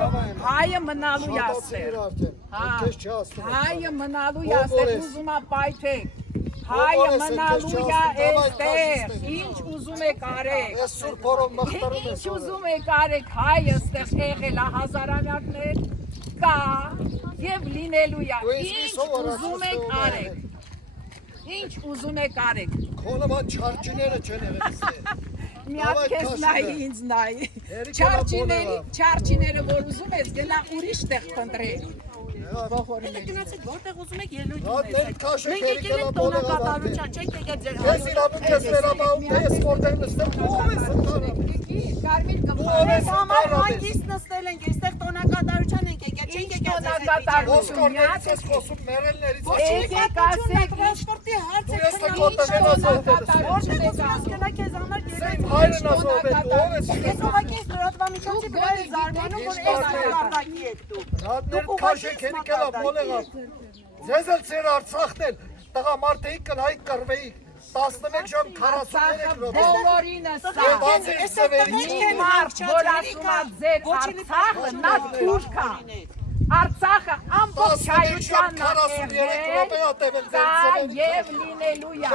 հայը մնալու յասեր։ Հայը մնալու յասեր ուզում ա պայթեք։ Հայը մնալու յա էստեղ, ինչ ուզում եք արեք։ Ինչ ուզում եք արեք, հայը ստեղ եղել ա հազարամյակներ, կա և լինելու յա, ինչ ուզում եք արեք։ Ինչ ուզում եք արեք։ Քոլման չարջիները չեն եղել ստեղ։ Մի հատ քեզ նայի, ինձ նայի։ Չարջիները, որ ուզում ես, գնա ուրիշ տեղ փնտրեք։ Եթե գնացեք որտեղ ուզում եք ելույթ ունեցեք։ Մենք եկել ենք տոնակատարության, չեք եկել ձեր Ես իրավունք ես վերաբաղում, թե ես որտեղ նստեմ, ով ես ընդհանրապես։ Ես համար հանգիստ նստել ենք, այստեղ տոնակատարության ենք եկել, չենք եկել ձեր Ոսկորներից ես խոսում մերելներից։ Եկեք ասեք, տրանսպորտի հարց է որտեղ ուզում ես գնա քեզ համար Հայրն ասողվեց, ով ես Ես ուղղակի լրատվամիջոցի վրա եմ զարմանում, որ այս արտակի եք դուք։ Ռադներ քաշեք հենիկելա բոլեղա։ Ձեզ էլ ծեր Արցախն էլ տղամարդեիք կնայիք կռվեիք 11 ժամ 43 րոպե։ բոլորինը սա մի մարդ, որ ասում ա ձեր Արցախը, նա թուրք ա։ Արցախը ամբողջ հայությանն է եղել և լինելու յա։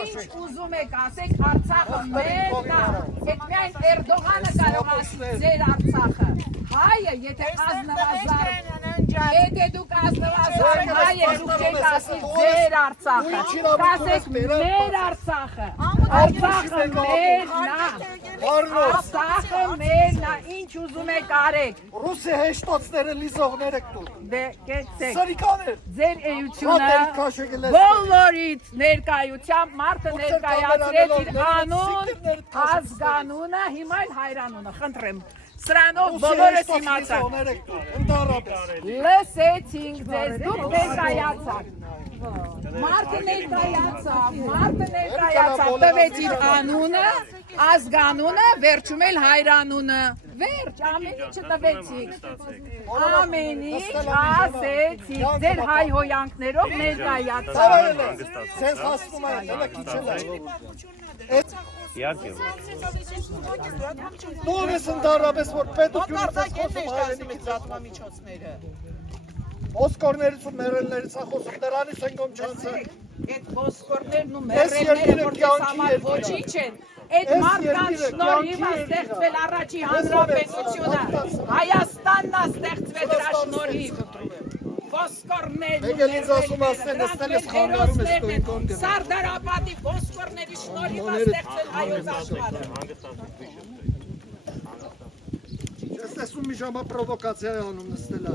Ինչ ուզում եք ասեք, Արցախը մերն ա։ Ետ միայն Էրդողանը կարող ասի ձեր Արցախը։ Հայը, եթե ազնվազար, եթե դուք ազնվազար հայ եք, դուք չեք ասի ձեր Արցախը, կասեք մեր Արցախը, Արցախը մերն ա, Արցախը մերն ա, ինչ ուզում եք արեք։ Ռուսի հեշտոցները լիզողներ եք դուք։ Դե կեցեք, Սրիկաներ։ ձեր էությունը բոլորից ներկայությամբ մարդը ներկայացրեց իր անուն, ազգանունը, հիմա էլ հայրանունը, խնդրեմ։ Սրանով բոլորս իմացան։ Լսեցինք ձեզ, դուք ներկայացաք։ Մարդը ներկայացավ, տվեց իր անունը, ազգանունը, վերջում էլ հայրանունը։ Վերջ, ամեն ինչը տվեցիք։ Ամեն ինչ ասեցիք, ձեր հայ հոյանքներով ներկայացավ։ Սենց հասնում է, ելը կիչել է։ Նոր ես ընդառապես, որ պետությունից ես խոսում հայրենիքից լրատվամիջոցները։ Ոսկորներից ու մերելներից է խոսում, դրանից են գոմ չանցը։ Այդ ոսկորներն ու մերելները, որ ես համար ոչինչ են, այդ մարդկանց շնորհիվ է ստեղծվել առաջի հանրապետությունը, Հայաստանն է ստեղծվել դրա շնորհիվ։ Ոսկորներն ու մերելները, Սարդարապատի ոսկորների շնորհիվ է ստեղծվել հայոց աշխարհը։ Ես տեսնում մի ժամա պրովոկացիա է անում նստելա։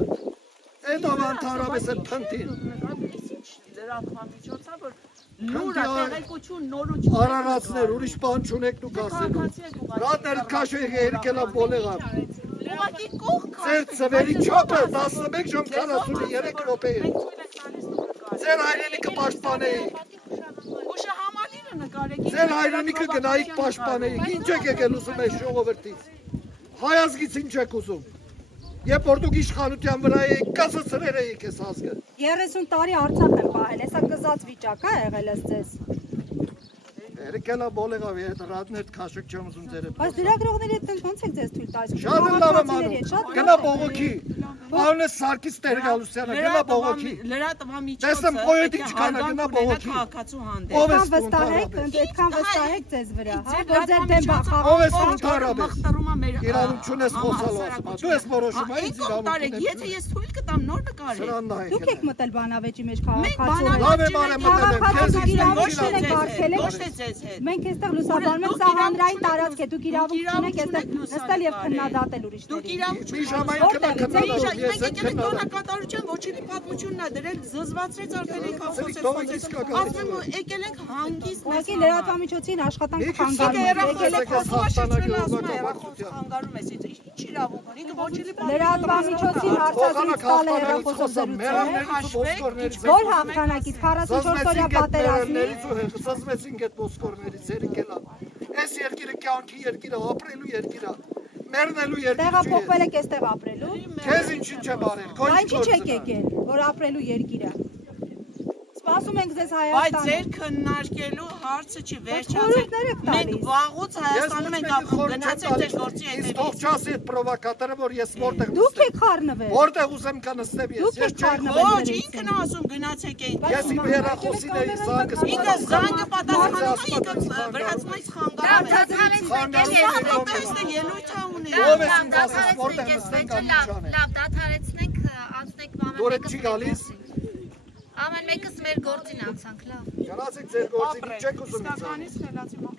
Այդ ով ընդհանրապես է փնտին։ Լրատվամիջոցը, որ նորը տեղեկություն նորություն Արարածներ, ուրիշ բան չունեք դուք ասելու։ Ռադներ քաշեք երիկելա բոլեղա։ ուղղակի կողք Ձեր ծվերի չափը 11 ժամ 43 րոպե է։ Ձեր հայրենիքը պաշտպանեիք։ ուշը համալիրը նկարեք։ Ձեր հայրենիքը գնայիք պաշտպանեիք։ Ինչ եք եկել ուզում եք ժողովրդից։ Հայ ազգից ինչ եք ուզում։ Երբ որ դուք իշխանության վրա եք, կասացրեր եք այս ազգը։ 30 տարի Արցախ եմ պահել, հեսա գզած վիճակ է եղել ես ձեզ։ Երիկելա բոլեղավ է, ռադներ քաշեք չեմ ուզում ձեր հետ։ Բայց լրագրողների հետ ոնց եք ձեզ թույլ տալիս։ Շատ լավ եմ անում։ Գնա բողոքի։ Պարոն Սարգիս Տեր-Գալստյանը գնա բողոքի։ Լրատվամիջոցը Տեսեմ պոետիկ չկան, գնա բողոքի։ Քաղաքացու հանդեպ։ Ով է Վստահեք, այդքան վստահեք ձեզ վրա, հա, որ ձեր դեմ Ով է բախավ։ ընդհանրապես։ Իրավունք չունես խոսալու ասում։ Դու ես որոշում, ինձ իրավունք։ Եթե ես թույլ կտամ նոր նկարել։ Սրան նայեք։ Դուք եք մտել բանավեճի մեջ Լավ եմ արել մտել եմ, քեզ քաղաքացու։ Մենք Մենք այստեղ լուսաբանում ենք, սա հանրային տարածք է, դուք իրավունք չունեք այստեղ նստել եւ քննադատել Դուք ուրիշներին։ իրավունք մի ժամային քննադատում ես Մենք եկել ենք քննադատում։ տոնակատարության ոչինի պատմությունն է դրել, զզվացրեց արդեն եք ասում եկել ենք հանգիստ Ուղղակի լրատվամիջոցին աշխատանք խանգարում ես, ինչ իրավունք ունի, ոչինի լրատվամիջոցին հարցազրույց տալ է հեռախոսազրույցը։ Որ հաղթանակից 44 օրյա պատերազմի Սզվեցինք այդ ոսկորներից երիկելա։ Այս երկիրը կյանքի երկիր է, ապրելու երկիր է։ Մեռնելու երկիր չի։ տեղափոխվել եք այստեղ ապրելու։ Քեզ ինչ-ինչ է բարել։ Բայց ինչ եք եկել, որ ապրելու երկիր է։ Սպասում ենք ձեզ Բայց Հայաստանում։ ձեր քննարկելու հարցը չի խորհուրդներ եք վերջացել։ Մենք տալիս։ վաղուց Հայաստանում ենք ապրում, գնացեք ձեր գործի Իսկ հետևից։ թող չասի այդ պրովոկատորը, որ ես որտեղ Դուք նստեմ։ եք խառնվել։ Որտեղ ուզեմ կանստեմ ես։ Դուք Ես եք չեմ խառնվել։ Ոչ, ինքն ասում գնացեք այն։ Ես իմ հեռախոսին էի զանգը Ինքը զանգը պատասխանում է, ինքը վրացմայից խանգարում է։ Տեսնե ելույթ է ունի։ Ով է ինձ ասում որտեղ նստեմ կամ ինչ անեմ։ Լավ, դադարեցնենք, անցնենք Դուրը չի գալիս։ ամեն մեկս մեր գործին անցանք, լավ։ Գնացեք ձեր գործին, ինչ եք ուզում ինձ անել։ Իսկականից խելացի մա։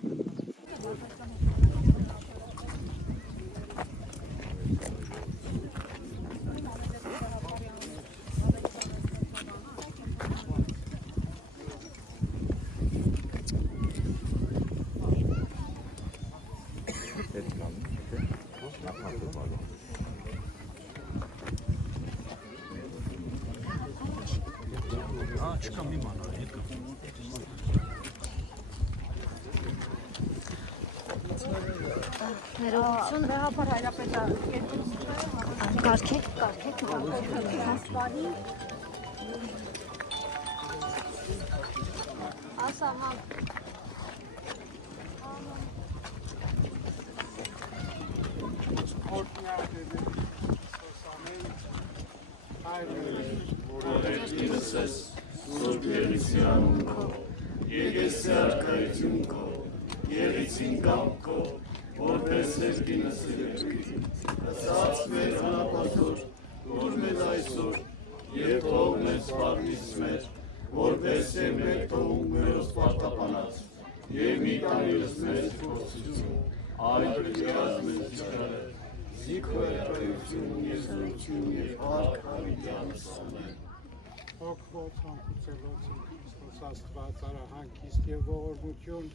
Ներողություն, Վեհապար հայրապետը կարգեք։ Ասա, հա։ Հոգվոց հանգուցելոց Քրիստոս Աստված արահանքիստ եւ ողորմություն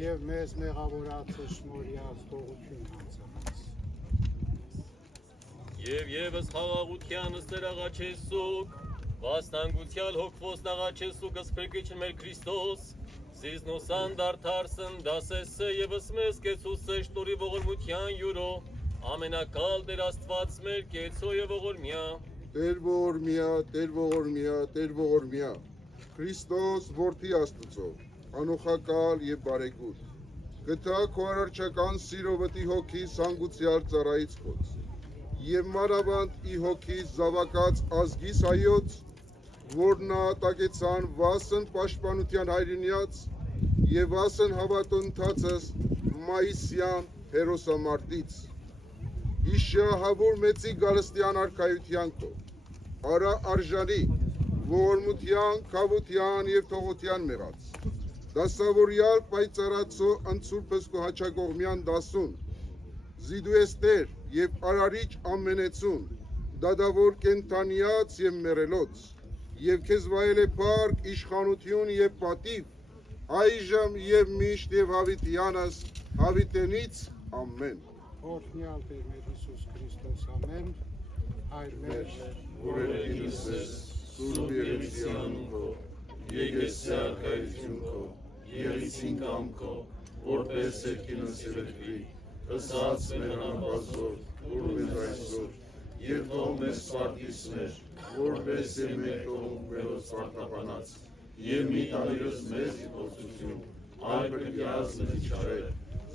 եւ մեզ մեղավորացը շնորհյալ թողություն հանձնած։ Եվ եւս խաղաղության ստերաղաչեսուկ, վաստանգուցյալ հոգվոս նաղաչեսուկ ըսպրկիչն մեր Քրիստոս, զիզնոսան դարդարսն դասեսը եւս մեզ կեցուսը շնորի ողորմության յուրո, ամենակալ Տեր Աստված մեր կեցո եւ ողորմյա, Տեր ողորմյա, Տեր ողորմյա, Տեր ողորմյա, Քրիստոս որդի Աստծո, անոխակալ եւ բարեգութ, գտա քո արարչական սիրո վտի հոգի սանգուցյալ ծառայից խոց, եւ մանավանդ ի հոգի զավակած ազգիս հայոց, որնա տակեցան վասն պաշտպանության հայրենյաց եւ վասն հավատընթացս մայիսյան հերոսամարտից, իշահավոր մեծի գալստյան արքայության քո, արա արժանի, ողորմության, քավության եւ թողության մեղած, դասավորյալ պայծառացո անցուրպս քո հաճակողմյան դասուն, զիդու ես Տեր եւ արարիչ ամենեցուն, դադավոր կենթանյաց եւ մերելոց, եւ քեզ վայել է փառք, իշխանություն եւ պատիվ, այժմ եւ միշտ եւ հավիտյանս, հավիտենից ամեն։ Օրհնյալ Տեր մեր Հիսուս Քրիստոս ամեն, Հայր մեր, որ ելինս ես, սուրբ երեսյան քո, եկեսյա արքայություն քո, ելիցին կամ քո, որպես երկինս երեքվի, ըսած մեր անբազոր, որ մեզ այսօր, և թող մեզ սպարտիս մեր, որպես է մեր թողում մերոց սպարտապանած, և մի տանիրս մեզ իպոսություն, այլ պրկյազ մեզ իչարել,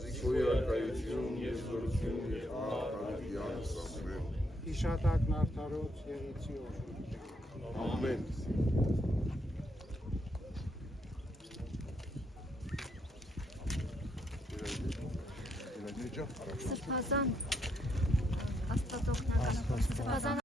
զիքոյ արքայություն և զորություն և աղանավյանս ամեն։ Իշատակն արդարոց երեցի օրհնության։ Ամեն։ Սրբազան, Աստված օգնական